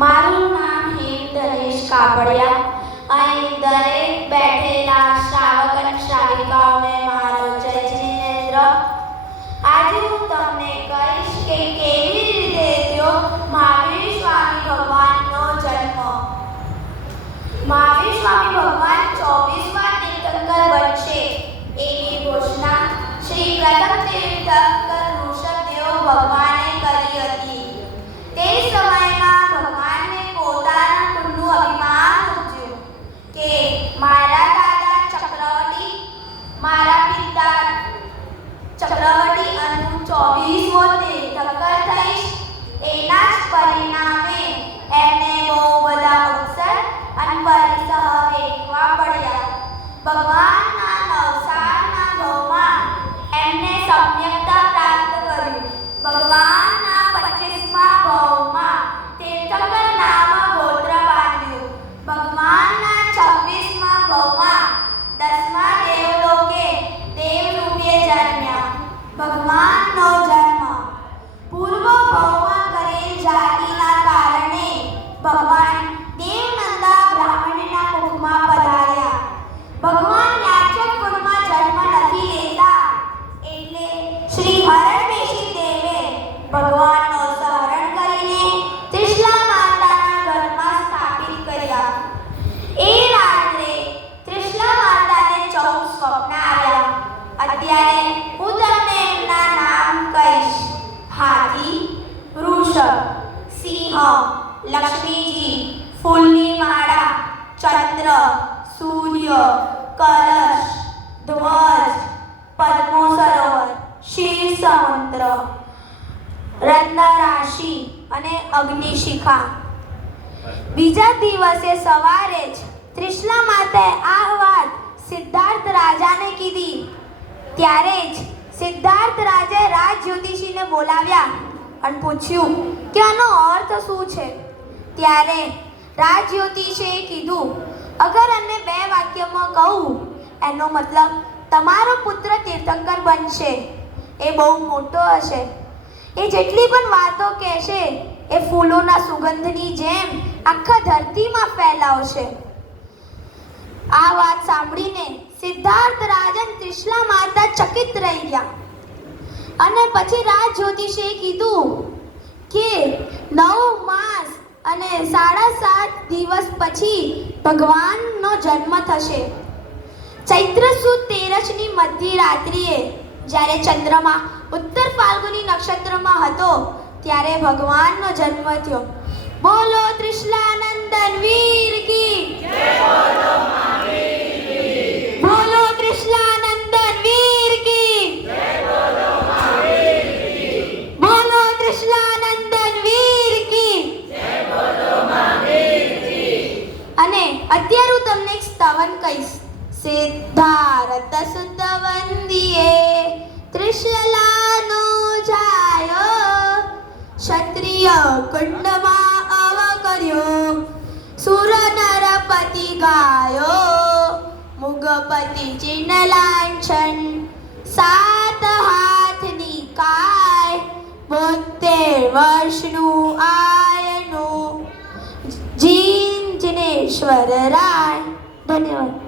મારું નામ હેમ ધનેશ કાપડિયા. અહીં દરેક બેઠેલા શ્રાવક અને શ્રાવિકાઓને મારો જય જિનેન્દ્ર. આજે હું તમને કહીશ કે કેવી રીતે થયો મહાવીર સ્વામી ભગવાનનો જન્મ. મહાવીર સ્વામી ભગવાન 24મા તીર્થંકર બનશે એવી ઘોષણા શ્રી પ્રથમ તીર્થંકર ઋષભદેવ ભગવાને કરી હતી. તે સમયમાં ભગવાનને પોતાના કુળનું અભિમાન ઉપજ્યું કે મારા દાદા ચક્રવર્તી, મારા પિતા ચક્રવર્તી અનુ 24મો તીર્થંકર થઈશ. એના જ પરિણામે એમને બહુ બધા અવસર અને પરિસર વેઠવા પડ્યા. ભગવાનના નવસારના ભાવમાં એમને સમ્યકતા પ્રાપ્ત કર્યું. ભગવાનના 25મા ભાવમાં તીર્થંકર નામ ગોત્ર બાંધ્યું. ભગવાનના 26મા ભાવમાં 10મા દેવલોકે દેવરૂપે જન્મ્યા. ભગવાનનો જન્મ પૂર્વ ભાવમાં કરેલ જાતિના કારણે ભગવાન દેવનંદા બ્રાહ્મણના કુળમાં પધાર્યા. ભગવાન યાચક કુળમાં જન્મ નથી લેતા એટલે શ્રી હરણેશી દેવે ભગવાનનો સહરણ કરીને ત્રિશલા માતાના ઘરમાં સ્થાપિત કર્યા. એ રાત્રે ત્રિશલા માતાને 14 સ્વપ્ન આવ્યા. અત્યારે હું તમને એમના નામ કહીશ. હાથી, વૃષભ, સિંહ, લક્ષ્મીજી, ફૂલની માળા, ચંદ્ર, સૂર્ય, કલશ, ધ્વજ, પદ્મો સરોવર, શિવ સમુદ્ર, રત્ન રાશિ અને અગ્નિશિખા. બીજા દિવસે સવારે જ ત્રિશલા માતાએ આ વાત સિદ્ધાર્થ રાજાને કીધી. ત્યારે જ સિદ્ધાર્થ રાજાએ રાજ જ્યોતિષીને બોલાવ્યા અને પૂછ્યું કે આનો અર્થ શું છે. ત્યારે રાજ જ્યોતિષીએ કીધું, અગર અને 2 વાક્યમાં કહું એનો મતલબ તમારો પુત્ર તીર્થંકર બનશે. એ બહુ મોટો હશે. એ જેટલી પણ વાતો કહેશે એ ફૂલોના સુગંધની જેમ આખા ધરતીમાં ફેલાવશે. આ વાત સાંભળીને સિદ્ધાર્થ રાજન ત્રિશલા માતા ચકિત રહી ગયા. અને પછી રાજ જ્યોતિષીએ કીધું કે 9 માસ અને 7.5 દિવસ પછી ભગવાનનો જન્મ થશે. ચૈત્ર સુદ 13ની મધ્યરાત્રિએ જ્યારે ચંદ્રમા ઉત્તર ફાલ્ગુની નક્ષત્રમાં હતો ત્યારે ભગવાનનો જન્મ થયો. બોલો ત્રિશલાનંદન વીર કી જય. બોલો મહાવીર કી. બોલો ત્રિશલાનંદન વીર કી જય. બોલો મહાવીર કી. બોલો ત્રિશલાનંદન વીર કી જય. બોલો મહાવીર કી. અને અત્યારે હું તમને એક સ્તવન કહીશ. સિદ્ધાર્થ સુત વંદિયે ત્રિશલાનો જાયો, ક્ષત્રિય કુંડમાં અવકર્યો, સુર નરપતિ ગાયો, મુગપતિ ચિહ્ન લાંછન, 7 હાથની કાય, 72 વર્ષનું આયનું, જીન જિનેશ્વર રાય. ધન્યવાદ.